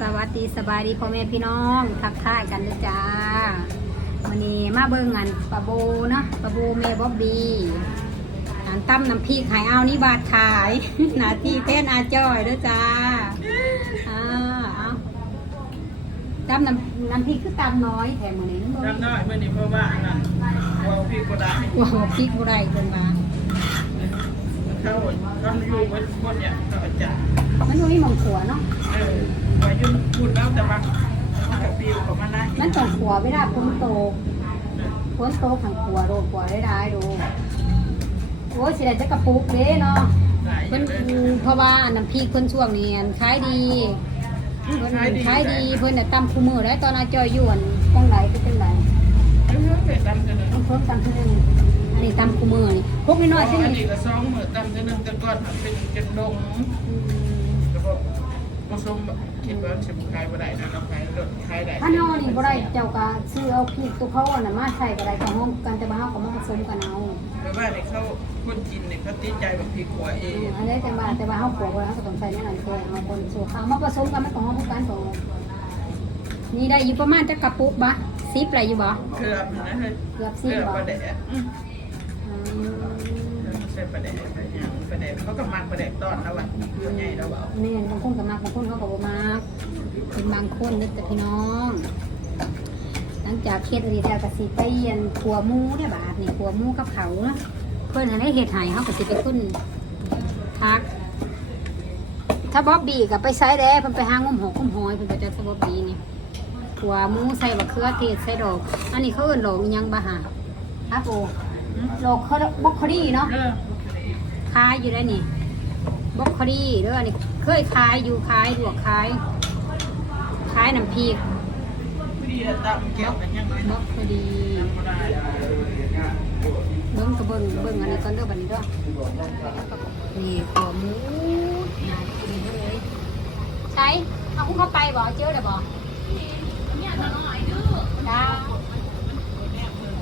สวัสดีสบายดีพ่อแม่พี่น้องทักทายกันเลยจ้าวันนี้มาเบิ่งงานปลาโบเนาะปลาโบเมบ๊อบบี้งานตั้มน้ำพริกขายเอานี่บาทขายหนาที่เต้นอาจ้อยเด้วยจ้าอ่าเอาตั้มน้ำน้ำพริกคือตำน้อยแถมมือนี้นึกบ่จำได้เมื่อนี้เพราะว่าอันนั้นว่าพี่ก็ได้ว้าวพริกบุไรเกินมาเขาเขาอยู่บนบนเนี่ยเขาอาจารย์มันดูนี่มองขัวเนาะ เออว่ายุ่งพูดแล้วแต่ว่ามันกับฟิวของมันนะมันต้องขัวเวลาพ้นโตพ้นโตขังขัวโดนขัวได้ได้ดูโอ้ยสิได้จะกระปุกเด้เนาะได้เพิ่นเลยเพราะว่าอันน้ำพริกเพิ่นช่วงนี้อันขายดีเพิ่นขายดีเพิ่นน่ะตำคู่มือได้ตอนอาจอยอยู่อันจังไหนเป็นจังไหนเออเกิดตำกันเลยต้องเพิ่มตำเท่านึงอันนี้ตำคู่มือนี่พวกน้อยๆอัซึ่งนนี่นี้ก็สองมือตำกันนึงแต่ก่อนเป็นกันดงอืมแล้วก็ผสม คิดว่าชิมขายบ่ได้นะเราขายรถขายได้ถ้าเฮานี่บ่ได้เจ้าก็ซื้อเอาพริกตัวเขาอันน่ะมาใส่ก็ได้กับห้องกันแต่ว่าเฮาก็มาผสมกันเอาเพราะว่าในเขาคนกินเนี่ยเขาติดใจแบบพริกขัวเองอันนี้แต่ว่าแต่ว่าเฮาปลูกไว้เฮาก็ต้องใส่ในนั้นด้วเอาคนสู่ข้าวมาผสมกันมันก็ห้อมกันก็นี่ได้อยู่ประมาณจักกระปุกบ่10อะไรอยู่บ่เคลือบนะเฮ้ยเกือบเคลือบบ่ประแดดอืมอืม ใส่ประแดดไปย่างประแดดเขาก็มักประแดดตอนแล้ววันเพื่อใหญ่แล้วเอานี่บางคนก็มากบางคนเขาก็บ่มากเป็นบางคนนึกแต่พี่น้อง หลังจากเคสอดีตแล้วก็สิไปเรียนขัวหมูเนี่ยบาทนี่ขัวหมูกับเขาเนาะเพื่อนอันนี้เฮ็ดให้เขาก็สิไปขึ้นทัก ถ้าบ๊อบบี้ก็ไปไซแด้เพิ่นไปหางมหอกงมหอยเพิ่นก็จะสบ๊อบบี้นี่ขัวหมูใส่บะเขือเทศใส่ดอก อันนี้เขาเอิ้นดอกอิหยังบะหาครับโอ ดอกเขาบล็อกคอรี่เนาะเริ่มขายอยู่ได้นี่บล็อกโคลี่เด้ออันนี้เคยขายอยู่ขายลวกขายขายน้ำพริกพอดีตำแก้วกันยังไงบล็อกโคลี่ก็ได้เบิ้งก็เบิ้งเบิ้งอันนี้ก่อนเด้อบัดนี้เด้อนี่ขัวหมูน่ากินเลยใช่เอาคุณเข้าไปบ่เจอได้บ่จ้า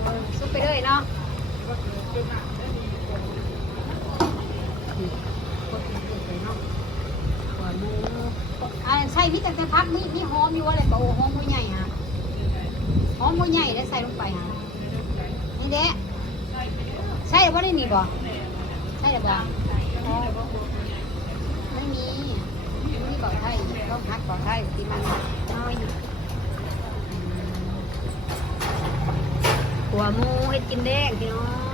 เออซุปไปเลยเนาะนี่กดมาเลยเนาะหัวหมูอ่า ใช่มีแต่แต่พักมีมีหอมอยู่อะไรบ่โอหอมหัวใหญ่ฮะหอมหัวใหญ่ได้ใส่ลงไปฮะนี่เด้ใช่หรือว่าได้นี่บ่ใช่หรือบ่อ๋อไม่มีนี่บ่อไทยต้องพักบ่อไทยที่มันน้อยหัวมูให้กินแดงพี่น้อง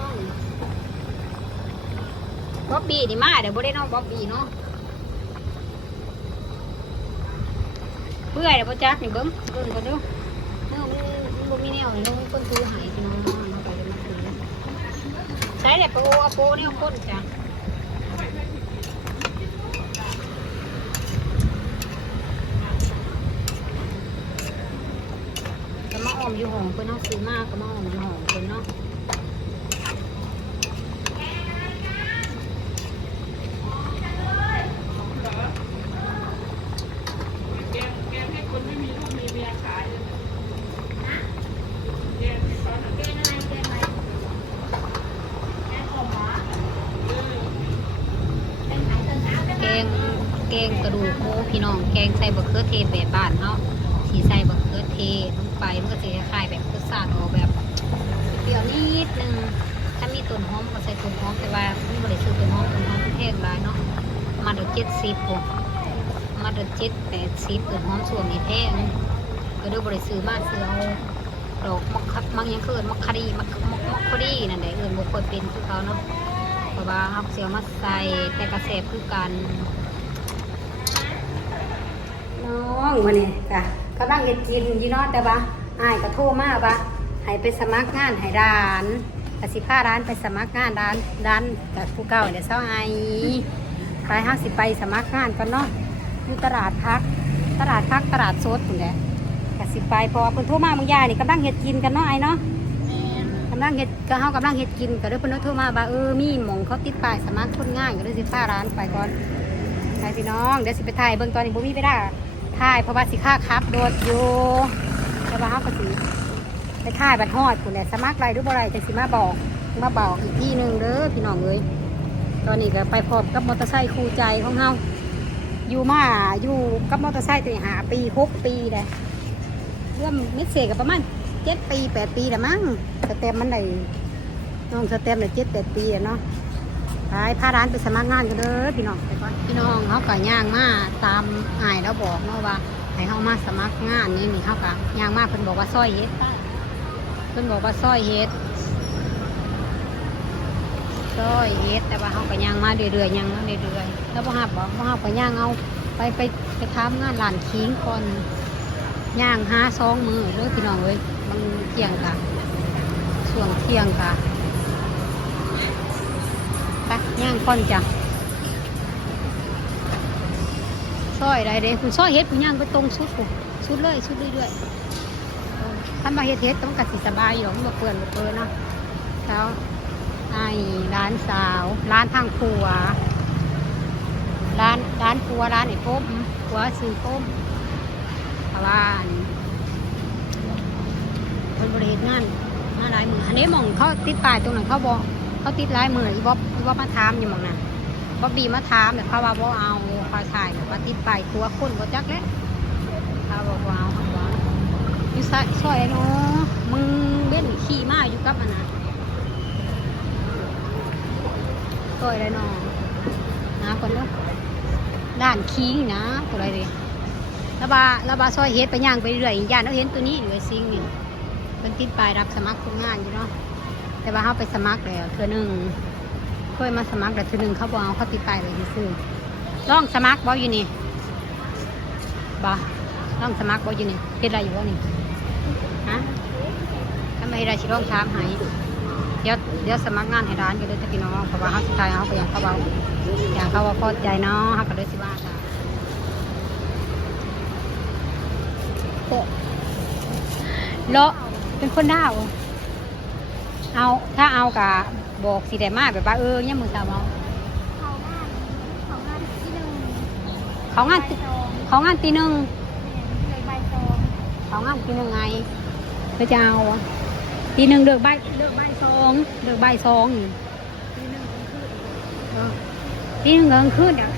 บ๊อบบี้นี่มาเดี๋ยวบ่ได้น้องบ๊อบบี้เนาะเบื่อเดี๋ยวพ่จักนี่เบิ้งเบิ้งก่อนดูเออมันมันบ่มีแนวเลยนาะมันคนซื้อใหายพี่น้องเอาไปเลยวมาซื้อใช้แหละโปเอาโปเนี่คนจ้ะก็มาออมอยู่ห้องเพิ่นเนาะซื้อมากก็มาออมอยู่ห้องเพิ่นเนาะ แกงแกงให้คนไม่มีลูกมีเมียขายแกงที่เขาทำแกงอะไรแกงอะไรแกงขมหมา แกงแกงกระดูกหมูพี่น้อ งแกงใส่บะเขือเทศแบบบ้านเนาะสีใส่บะเขือเทศลงไปมันก็จะคล้ายแบบรสชาติอแบบเปรี้ยวนิดนึงถ้ามีต้นหอมก็ใส่ต้นหอมแต่ว่าไม่ได้ซื้อต้นหอมต้นหอมแพงหลายเนาะมาเดือเจ็ดสิบผมมาเดือเจ็ดแปดสิบต้นหอมส่วนนี้แพงก็เดูบริซื้อมากซื้อเอาดอกมักคะมักยังเกินมักคารีมักมักมักคารีนั่นแหละเอิญบ่ค่อยเป็นคือเขาเนาะเพราะว่าเขาเสียวมาใส่แต่กระแสบคือกัน น้องวันนี้จ้ะกำลังเฮ็ดกินอยี่เนอแต่ว่าอ้ายก็โทรมาว่าให้ไปสมัครงานให้ร้านกสิพาร้านไปสมัครงานร้านร้านกับผู้เก่าเดี๋ยวเศร้าไอไปห้าสิไปสมัครงานกันเนาะอยู่ตลาดพัก ตลาดพักตลาดสดคุณแหละกสิไปเพราะว่าเพิ่นโทรมาบางยายนี่กำลังเฮ็ดกินกันเนาะไอเนาะกำลังเฮ็ดก็เฮากำลังเฮ็ดกินก็เลยเพิ่นโทรมาว่าเออมีหม่องเขาติดป้ายสมัครคนง่ายก็เลยสิพาร้านไปก่อนไปพี่น้องเดี๋ยวสิไปถ่ายเบิ่งตอนนี้บ่มีเวลา ถ่ายเพราะว่าสิค่าครับโดดอยู่แต่ว่าเฮาก็สิไปถ่ายบัดฮอดพุ่นแหละสมัครไรหรือบ่ไรจังสิมาบอกมาบอกอีกที่หนึ่งเด้อพี่น้องเอ้ยตอนนี้ก็ไปพร้อมกับมอเตอร์ไซค์คู่ใจของเฮาอยู่มาอยู่กับมอเตอร์ไซค์ตัวนี้หาปีหกปีเลยเริ่มมิดเซกับประมาณเจ็ดปีแปดปีละมั้งสเต็มมันได้น้องสเต็มได้เจ็ดแปดปีอะเนาะ ไปพาร้านไปสมัครงานกันเด้อพี่น้องไปก่อนพี่น้องเขาก็ย่างมาตามอายแล้วบอกเนาะว่าให้เขามาสมัครงานนี่นี่เขาก็ย่างมาเพิ่นบอกว่าซอยเฮ็ดเพิ่นบอกว่าซอยเฮ็ดซอยเฮ็ดแต่ว่าเขาก็ย่างมาเรื่อยๆย่างมาเรื่อยๆแล้วบ่อฮับบอกบ่ฮับก็ย่างเอาไปไปไปทำงานร้านคิงก่อนย่างหาซองมือเด้อพี่น้องเอ้ยบางเที่ยงกะช่วงเที่ยงกะ ไปย่างก่อนจ้ะซอยได้เด้คุณซอยเฮ็ดคุณย่างไปตรงสุดคุณสุดเลยสุดเรื่อยๆท่านมาเฮ็ดเฮ็ดต้องกัดสิสบายอยู่มันบ่เปื่อนบ่เปื่อนเนาะแล้วไอ้ร้านสาว ร้านทางครัวร้านร้านครัวร้านไอ้ป้มครัวซื้อป้มราะว่านคนบริเหตุงานมาหลายมืออันนี้มองเขาติดป้ายตรงนั้นเขาบอก เขาติดลายมืออีบ๊อบอีบ๊อบมาถามอยู่หมองนั้นบ๊อบบีมาถามแต่เขาว่าบ่เอาเขาถ่ายแบบว่าติดป้ายครัวคนบ่จักแล้วเขาบอกว่าเอาเขาบอกอยู่ซอยซอยเนาะมึงเบ้นขี่มาอยู่กับอันนั้นตัวอะไรน้องนะคนเนาะด้านคิงนะตัวอะไรดิระบาระบาซอยเฮ็ดไปย่างไปเรื่อยย่านเราเห็นตัวนี้หรือซิงนี่เป็นติดปลายรับสมัครคนงานอยู่เนาะ แต่ว่าเขาไปสมัครแล้วเทือหนึ่งเคยมาสมัครแต่เทือหนึ่งเขาบอกเอาเขาติดปลายเลยซื้อลองสมัครบ่อยู่นี่บ่ลองสมัครบ่อยู่นี่เฮ็ดอะไรอยู่วะนี่ฮะทำไมเราชิลองถามให้เดี๋ยวเดี๋ยวสมัครงานให้ร้านกันเลยตะกี้น้องเพราะว่าเขาสุดท้ายเขาก็อยากเขาเบาอยากเขาว่าพอใจเนาะเขาก็เลยสิว่าค่ะเลาะเป็นคนดาว เอาถ้าเอากะบอกสีแดงมากแบบว่าเออเนี่ยมือสาวเอาเขางานเขางานที่หนึ่งเขางานติเขางานตีหนึ่งเลยใบซองเขางานตีหนึ่งไงเพื่อจะเอาตีหนึ่งเดือกใบเดือกใบสองเดือกใบสองนี่ที่หนึ่งคือเออตีหนึ่งกลางคืนเดี๋ยว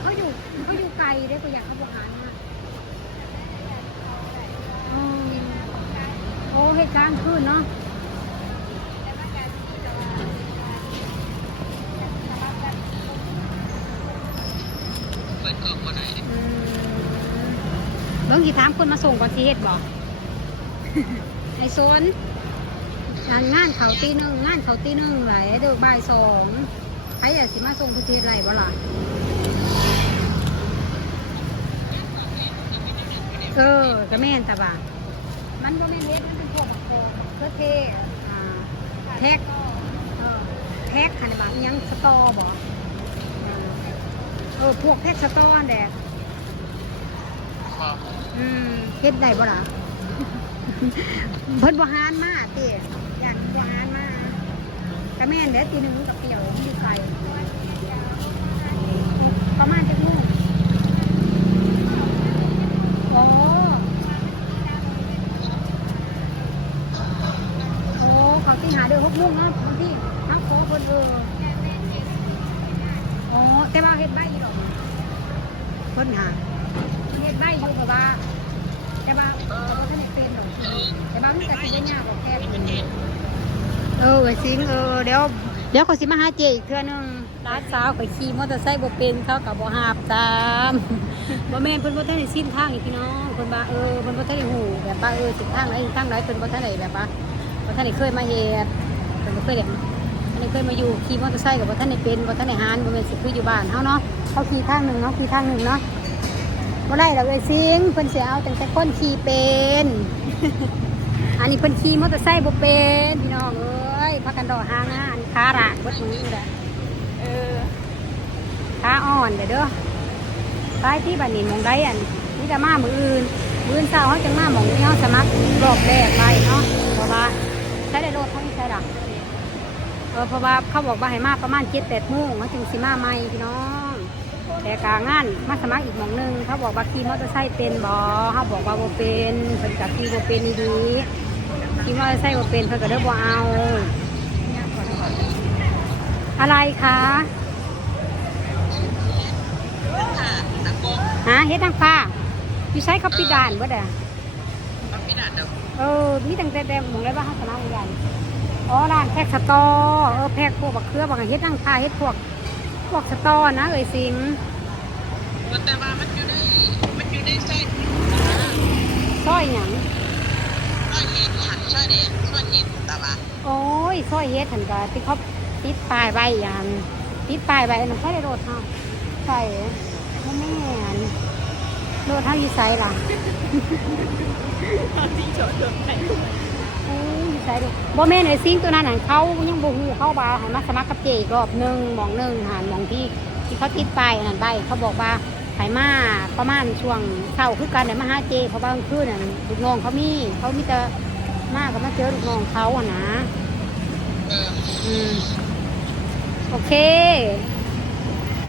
เขาอยู่เขาอยู่ไกลด้อก็อยากเขาบอกหารมากโอ้เหตุการณ์คืนเนาะอืมเบิ่ง สิถามคนมาส่งก่อนสิเฮ็ดบอกไอ้โซนงานงานเขาตีหนึ่งงานเขาตีหนึ่งไหลเดือกบ่ายสองใครอยากสิมาส่งประเทศไรบ่ล่ะเออก็แม่นต่ว่ามันก็แม่นเฮ็ดมันเป็นพวกแบบโคเพื่อเทอ่าแท็กแท็กคันบาอิหยังสตอบ่เออเออพวกแท็กสตอแดกครับ อืมเฮ็ดได้บ่ล่ะเพิ่นบ่หานมาต้อยากบ่หานมาก็แม่นเด้อทีหนึงกับเปรียวอยู่ไกลประมาณจักโมงโอ้โอ้เขาที่หาเดือนหกโมงเนาะบางทีทั้งขอเพิ่นเออโอ้แต่ว่าเฮ็ดใบอีดอกเพิ่นหา เฮ็ดใบอยู่กับว่า แต่ว่าเออท่านได้เป็นหรอกแต่บางทีก็สิได้ยากกว่าแค่เออไว้สิงเออเดี๋ยวเดี๋ยวเขาสิมาหาเจอีกเทื่อนึงร้านสาวข่อยขี่มอเตอร์ไซค์บ่เป็นเขากับบ่หาบตาม บ่แม่นเพิ่นบ่ทันได้สิ้นทางนี่พี่น้องเพิ่นว่าเออเพิ่นบ่ทันได้ฮู้แบบว่าเออสิทางไหนทางไหนเพิ่นบ่ทันได้แบบว่าบ่ทันได้เคยมาเฮ็ดเพิ่นบ่เคยได้อันนี้เคยมาอยู่ขี่มอเตอร์ไซค์กับบ่ทันได้เป็นบ่ทันได้หานบ่แม่นสิคืออยู่บ้านเฮาเนาะเขาขี่ทางหนึงเนาะขี่ทางหนึงเนาะ บ่ได้ดอกเอ้ยซิงเพิ่นสิเอาแต่แต่คนขี่เป็น อันนี้เพิ่นขี่มอเตอร์ไซค์บ่เป็นพี่น้องเอ้ยพากันดอกหางานขาระเบิดมือแหละเออขาอ่อนเด้อเด้อไปที่บ้านนี้มองได้อันนี่จะมามื้ออื่นมื้ออื่นเช้าเฮาจังมาหมองที่เฮาสมัครรอบแรกไปเนาะเพราะว่าใช้ได้รถเท่านี้ใช่ดอกเออเพราะว่าเขาบอกว่าให้มาประมาณ7-8โมงเขาจึงสิมาใหม่พี่น้อง แต่กางานมาสมัครอีกหมองหนึงเขาบอกว่าขี่มอเตอร์ไซค์เป็นบอเขาบอกว่าบ่เป็นเพิ่นกับขี่บ่เป็นดีๆขี่มอเตอร์ไซค์บ่เป็นเพิ่นก็เด้อบ่เอา อะไรคะหาเฮ็ดนางฟ้าอยู่ใช้เขาปิดด่านบ่ได้เอาพี่นัดเดี๋ยวเออมีตั้งแต่แต่หมองเลยว่าเฮาสนะวิญญาณอ๋อร้านแพ็กสตอเออแพ็กพวกบักเขือบักเฮ็ดนางฟ้าเฮ็ดพวกพวกสตอนะเอ้ยสิง แต่ว่ามันอยู่ในมันอยู่ในไส้ซอยหยังช่อยเห็ดหันช่อยเด็ดช่อยเห็ดแต่ว่าโอ้ยซอยเฮ็ดหั่นก็ที่เขาติดป้ายไว้อย่างติดป้ายไว้อันนั้นใช่ได้โดดเฮาใช่บ่แม่นโดดเฮาอยู่ไสล่ะที่จอดรถไปโอ้ยใส่ดูบ่แม่นไอ้ซิงตัวนั้นหันเขายังบ่ฮู้เขาว่าให้มาสมัครกับเจอีกรอบหนึงหมองหนึงหันหมองที่ที่เขาติดป้ายอันนั้นไว้เขาบอกว่า ไผมาประมาณช่วงเช้าคือการเดี๋ยวมาหาเจเพราะบางคืนน่ะลูกน้องเขามีเขามีแต่มาก็มาเจอลูกน้องเขาอะนะ อืม โอเค